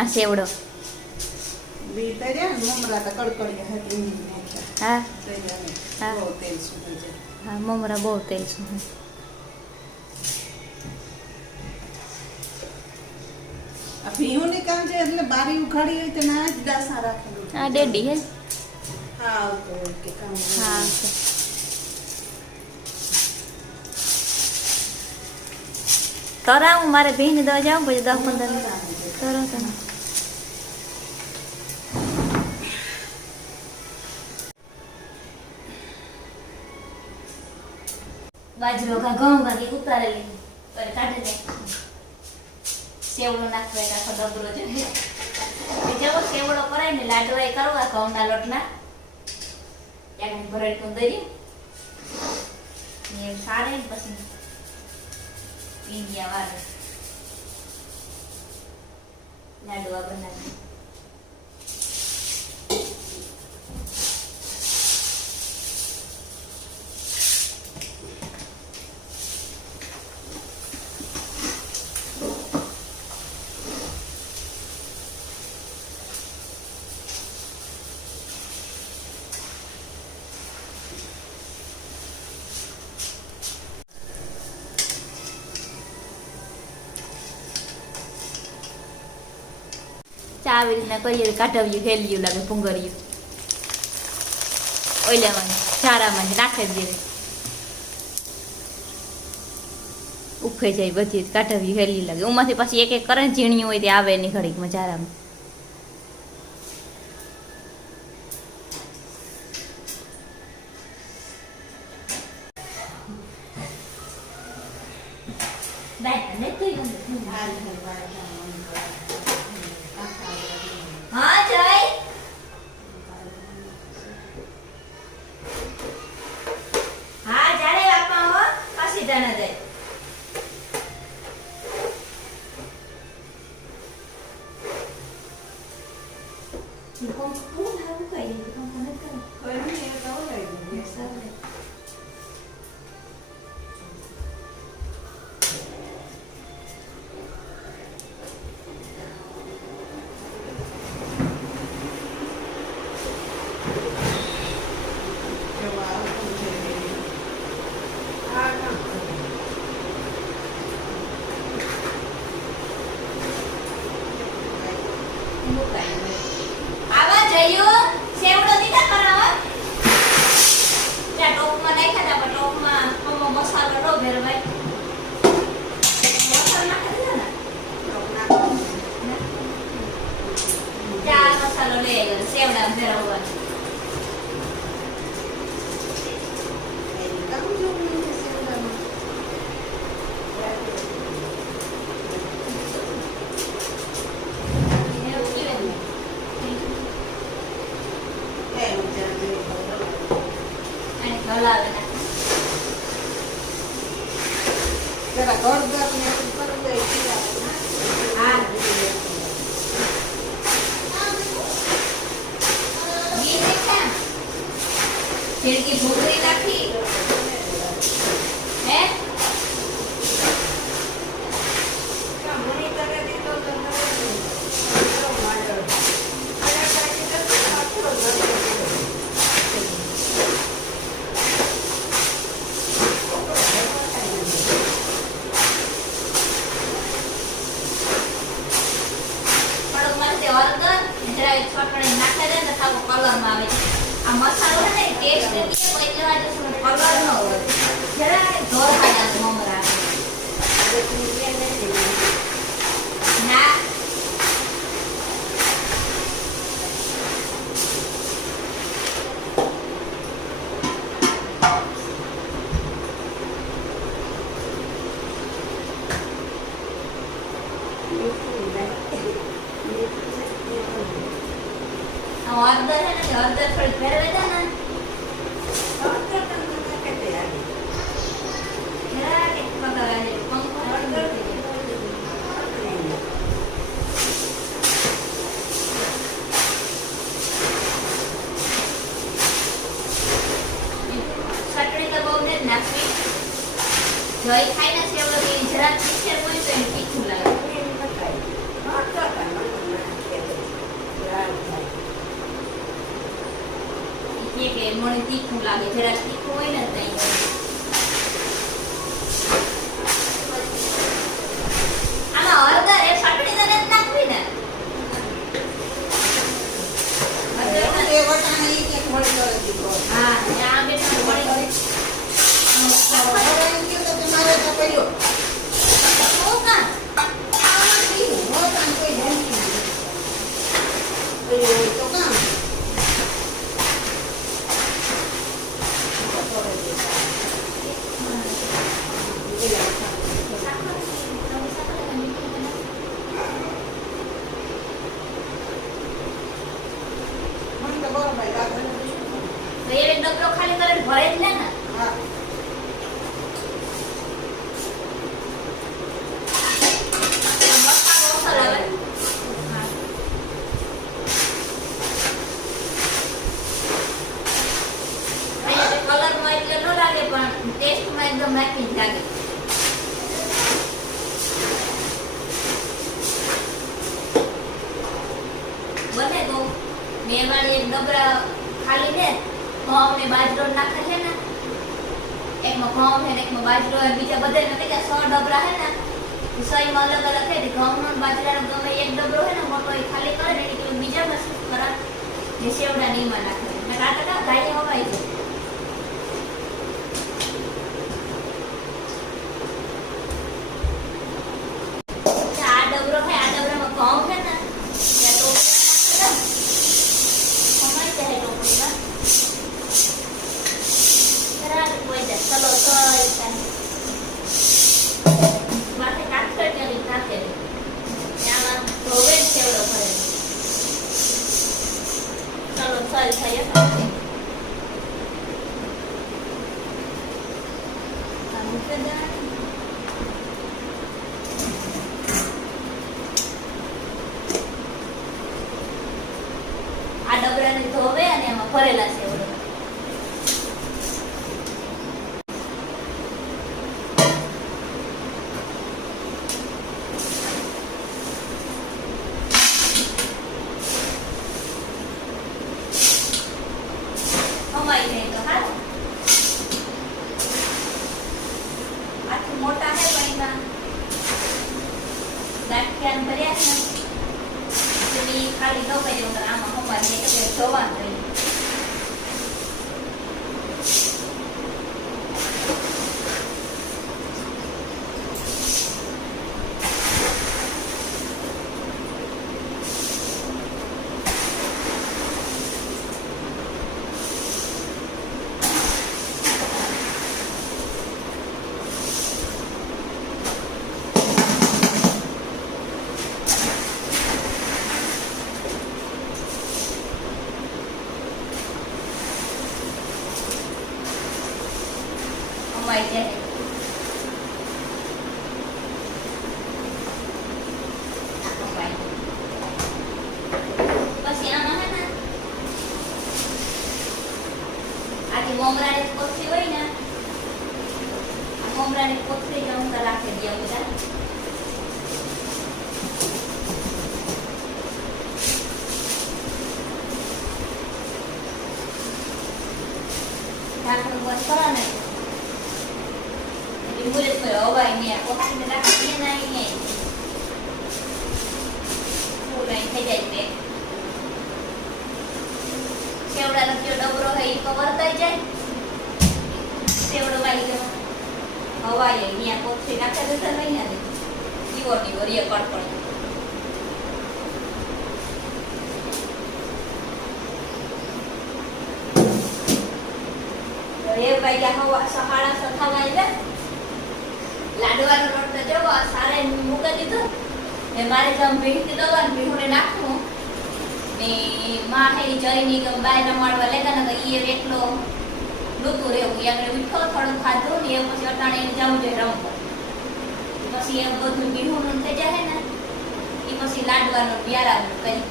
આ સેવડો બી તર્યા ને મમરા તો કડકડિયા હતી ઈ નાખ્યા હા તર્યા ને હા. બહુ તેલ સુકાઈ જાય હા મમરા બહુ તેલ શું આ ભીહું ની કામ છે એટલે બારી ઉઘાડી હોય તો ના જ ડાસા રાખેલું આ ડેડી હે હા આવતો હોય કે કામ હા હોય. છે. તરાવું મારે ભીની દવા જાઉં પછી દસ પંદર મિનિટ તરો બાજરો કા ઘઉં કા ઈ ઉતારેલી, પર કાઢે લે સેવડો નાખવા એક આખો ડબરો છે. જેવો સેવડો કરાય ને, લાડવા એ કરવા ઘઉંના લોટના. એક ભરેલું દઈ ને સારે પછી ઈંડિયા વાળે. લાડવા બનાવી ચા રીતના કરીએ કાઢવ્યું હેલ્યું લાગે ભૂંગળ્યું ઓઈલામાં ચારામાં નાખે જ દેવી. ઉફે જાય બધી કાઢવ્યું હેલ્યું લાગે. ઉમાંથી પછી એક એક કરે ઝીણ્યું હોય તે આવે નહીં ઘડીકમાં ચારામાં. હા આવા જયું સેવડો દીધા કરાવો ત્યાં ટોપમાં નાખ્યા હતા પણ ટોપમાં કમો મસાલો નો ભેરવાય. મસાલો નાખી દીધા ને? મસાલો લઈ આવ્યો સેવડા ભેરવવા કામ જોવું નથી સેવડામાં. એવું કેવું એ ઊંચા જેવું ખબર. અને હલાવે નાખે જરા ગળગળ ને એવું કરવું હોય તો આપણે હા. ના. ઘી નાખ્યા ફીરકી ભૂંગળી નાખી હે થોડોક મને તે હળદર ને જરા એક ચટણી નાખી દે ને થાકો કલરમાં આવે આ મસાલો છે ને ટેસ્ટ એટલે કોઈ લેવા જશું કલર ન હોય. જરા ઢોર ખાડા મમરા આ હળદર છે ને હળદર થોડી ફેરવે દે ને જરા એક કલર આવે પંખો હળદર ચટણી તો બહુ ને જ નાખવી જો એ ખાઈ ને સેવડો તો એ જરા તીખે હોય તો એને તીખું લાગે એ કે મને તીખું લાગે. જરાક તીખું હોય ને તો ઈ આમાં હળદર એ પાટડી તો નથી નાખવી ને હળદર એ વટાણા ઈ કે થોડી કરી દીધો હા ને આ બે પણ મળી ગઈ હવે એમ કહ્યું કે તમારે તો પડ્યો શું કામ આમાં થયું. વટાણ કોઈ ધ્યાન નહીં. પડ્યો હોય તો કામ મને તો બરોબર લાગે તો એ ડબલો ખાલી કરીને ભરે જ લે ને હા મસાલો ઓછો લાવે હા અહીંયા કલરમાં એટલે ન લાગે પણ ટેસ્ટમાં એકદમ નાખી જ લાગે બને તો મેં વાળી એક ડબરા ખાલી ને ઘઉં ને બાજરો નાખે છે ને. એકમાં ઘઉં છે ને એકમાં બાજરો અને બીજા બધા ને કેટલા સો ડબરા હે ને. સોયમાં અલગ અલગ છે. ઘઉં નો બાજરાનો ગમે એક ડબરો છે ને, મોટો એ ખાલી કરે ને, એટલે બીજામાં શું કરા ને સેવડા નીમાં નાખે ને કા ગાય હવાય છે આ ડબરો છે આ ડબરામાં ઘઉં છે ને ત્યાં ટોપલીમાં નાખેલા ને. સમાઈ જાય ટોપલીમાં. બરાબર કોઈ જાય. ચલો તો એ થાય. માથે કાકર કરી નાખેલી. ને આમાં ધોવે જ સેવડો ભરેલો. ચલો ચાલ થાય એમ. આ. ડબરાને ધોવે અને એમાં ભરેલા સેવડો હમાઈ જાય તો હારું. આથી મોટા હે પણ એમાં ગાંઠિયા ને ભર્યા છે ને તો ઈ ખાલી ન કરી વગર આમાં હમાઈ જાય એટલે જોવાનું રહી હમાઈ જાય આ હમાઈ. આથી મોમરાની કોથળી હોય ને મોમરાની કોથળી ને અંદર રાખી દઈએ બધા ઢાંકણું બંધ કરો ને. એટલે મુરત પર હવાય ને આ કોથળીને રાખી દે ને અહીં થઈ જાય તે સેવડાનો કયો ડબરો હોય ઈ તો વર્તાઈ જાય સેવડો વાળી ગયો હવાય અહીંયા કોથળી નાખે તો નહીં ને જીવો જીવો રે કડકડ એ વાગ્યા હવા સહાડા સથા વાગ્યા લાડવાનો લોટ તો જો સારે મૂકી દીધો ને મારે જેમ ભીંડી દવાનું ભીંડુને નાખવું ને માં હે જઈની કે બાય રમાડવા લેતા ને તો એટલો નહોતું રહેવું એ આગળ મીઠો થોડું ખાધું ને એ પછી અટાણે જવું જોઈએ રમવા. પછી એ બધું ભીંડું થઈ જાય ને એ પછી લાડવાનું પ્યારા કરી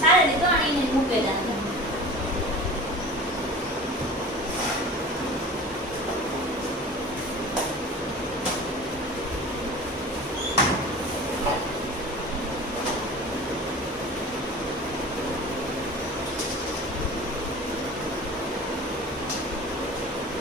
સારી રીતે અણીને મૂકે